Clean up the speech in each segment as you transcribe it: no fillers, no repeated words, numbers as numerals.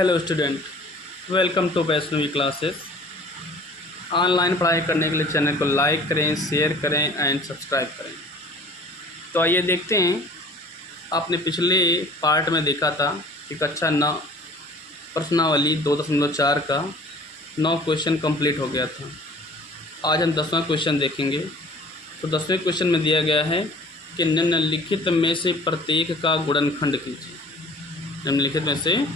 Hello student, welcome to Vaishnavi classes. Online पढ़ाई करने के लिए चैनल को लाइक करें, शेयर करें एंड सब्सक्राइब करें। तो आइए देखते हैं, आपने पिछले पार्ट में देखा था कि कक्षा 9 प्रश्नावली 2.4 का 9 क्वेश्चन कंप्लीट हो गया था। आज हम 10वां क्वेश्चन देखेंगे। तो 10वें क्वेश्चन में दिया गया है कि निम्नलिखित में से प्रत्येक का गुणनखंड कीजिए। निम्नलिखित में से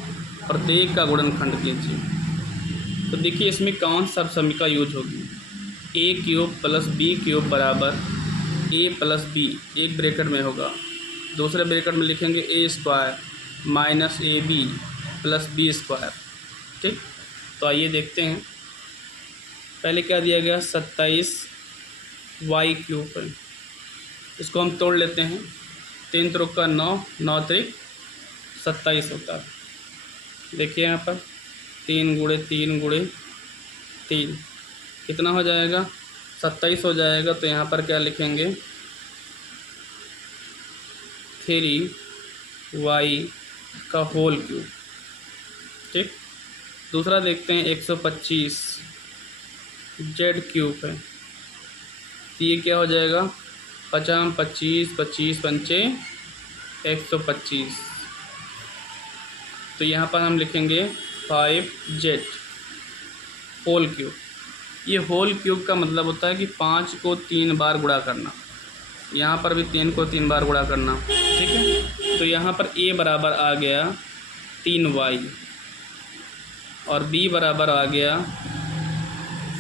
प्रत्येक का गुणनखंड कीजिए। तो देखिए इसमें कौन सा समीकरण यूज होगी। A cube plus b cube बराबर ए प्लस बी, एक ब्रैकेट में होगा। दूसरे ब्रैकेट में लिखेंगे a square minus a b plus B square. ठीक, तो आइए देखते हैं। पहले क्या दिया गया, 27 वाई क्यूब है। इसको हम तोड़ लेते हैं। 3 त्रिक का 9, 9 त्रिक 27 होता है। देखिए यहाँ पर 3 गुणे 3 गुणे 3 कितना हो जाएगा, 27 हो जाएगा। तो यहाँ पर क्या लिखेंगे, 3y का होल क्यूब। ठीक, दूसरा देखते हैं 125 जेड क्यूब है। तो ये क्या हो जाएगा, 50 25 25 पंचे 125। तो यहाँ पर हम लिखेंगे 5z होल क्यूब। ये होल क्यूब का मतलब होता है कि 5 को 3 बार गुणा करना। यहाँ पर भी 3 को 3 बार गुणा करना। ठीक है, तो यहाँ पर a बराबर आ गया 3y और b बराबर आ गया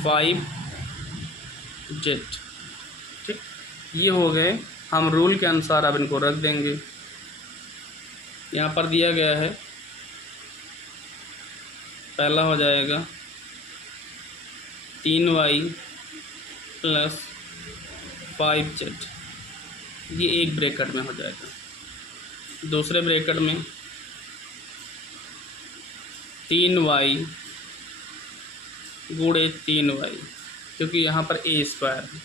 5z। ठीक, ये हो गए। हम रूल के अनुसार अब इनको रख देंगे। यहाँ पर दिया गया है, पहला हो जाएगा 3y प्लस 5z, ये एक ब्रैकेट में हो जाएगा। दूसरे ब्रैकेट में 3y गुणे 3y, क्योंकि यहाँ पर ए स्क्वायर है।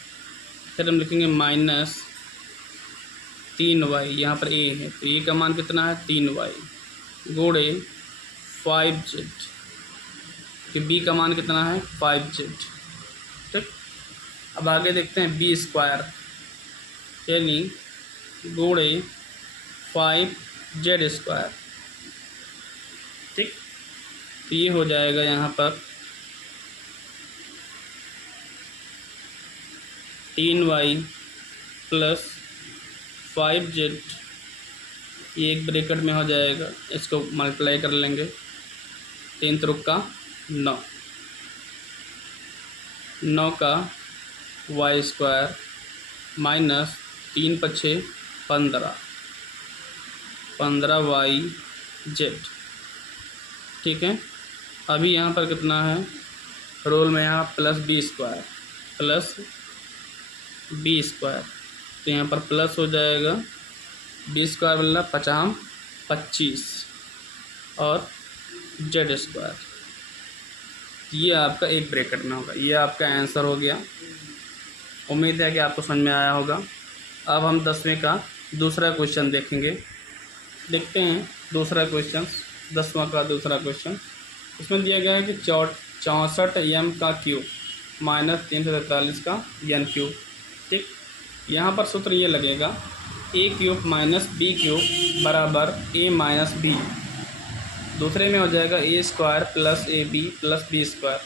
फिर हम लिखेंगे माइनस 3y, यहाँ पर ए है तो ए का मान कितना है 3y गुणे 5z, कि b का मान कितना है 5z। ठीक, अब आगे देखते हैं बी स्क्वायर यानी गुणे 5z स्क्वायर। ठीक, तो ये हो जाएगा यहाँ पर 3y प्लस 5z, ये एक ब्रैकेट में हो जाएगा। इसको मल्टीप्लाई कर लेंगे। 3 त्रिक का 9, 9 का वाई स्क्वायर माइनस 3 पछे 15, 15yz। ठीक है, अभी यहाँ पर कितना है रोल में, यहाँ plus B square plus B square, तो यहाँ पर प्लस हो जाएगा बी स्क्वायर बल्ला 50 25 और जेड स्क्वायर। ये आपका एक ब्रैकेट में होगा। ये आपका आंसर हो गया। उम्मीद है कि आपको समझ में आया होगा। अब हम 10वें का दूसरा क्वेश्चन देखेंगे। देखते हैं दूसरा क्वेश्चन, 10वां का दूसरा क्वेश्चन। इसमें दिया गया है कि 64 m का क्यूब माइनस 343 का n क्यूब। ठीक, यहाँ पर सूत्र ये लगेगा a cube minus b cube बराबर a माइनस बी। दूसरे में हो जाएगा a square plus a b plus B square.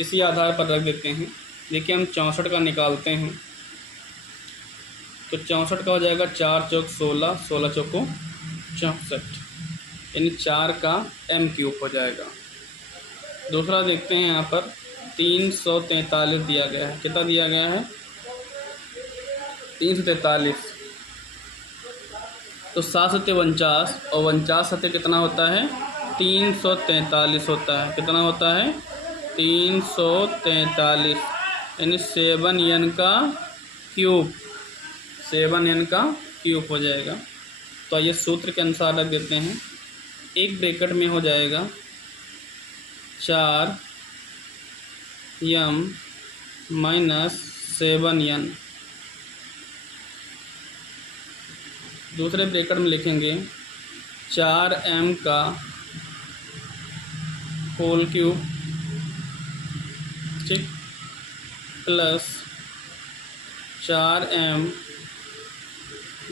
इसी आधार पर रख देते हैं। देखिए हम 64 का निकालते हैं तो 64 का हो जाएगा 4 चौक 16, 16 चौको 64, यानी 4 का m क्यूब हो जाएगा। दूसरा देखते हैं, यहाँ पर 343 दिया गया है। कितना दिया गया है 343। तो 7 सत्य 49 और 49 सत्य कितना होता है 343 होता है। कितना होता है 343, यानी 7n का क्यूब, 7n का क्यूब हो जाएगा। तो आइए सूत्र के अनुसार रख देते हैं। एक ब्रैकेट में हो जाएगा 4m माइनस 7n। दूसरे ब्रैकेट में लिखेंगे 4m का होल क्यूब, ठीक, प्लस 4m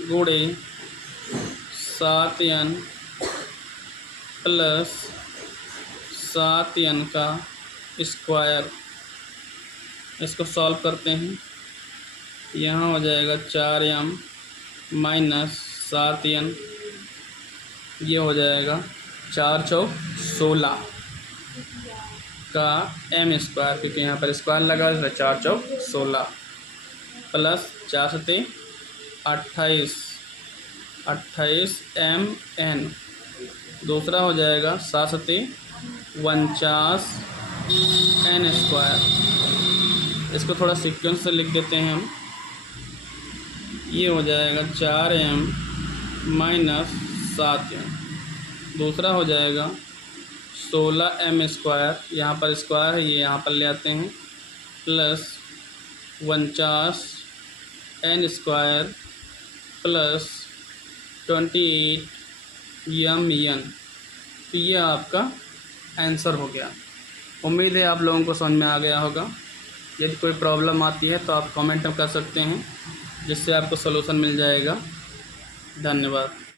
गुणे 7n प्लस 7n का स्क्वायर। इसको सॉल्व करते हैं। यहाँ हो जाएगा 4m माइनस 7n, ये हो जाएगा 4 चौक 16 का m स्क्वायर, क्योंकि यहाँ पर स्क्वायर लगा है, 4 चौक 16 प्लस 4 सते 28 mn। दूसरा हो जाएगा 7 सते 49 n स्क्वायर। इसको थोड़ा सीक्वेंस से लिख देते हैं हम। ये हो जाएगा 4m माइनस 7n। दूसरा हो जाएगा 16m स्क्वायर, यहाँ पर स्क्वायर है, ये यहाँ पर ले आते हैं, plus 49 n square plus 28 mn। तो ये आपका आंसर हो गया। उम्मीद है आप लोगों को समझ में आ गया होगा। यदि कोई प्रॉब्लम आती है तो आप कमेंट कर सकते हैं, जिससे आपको सलूशन मिल जाएगा। धन्यवाद।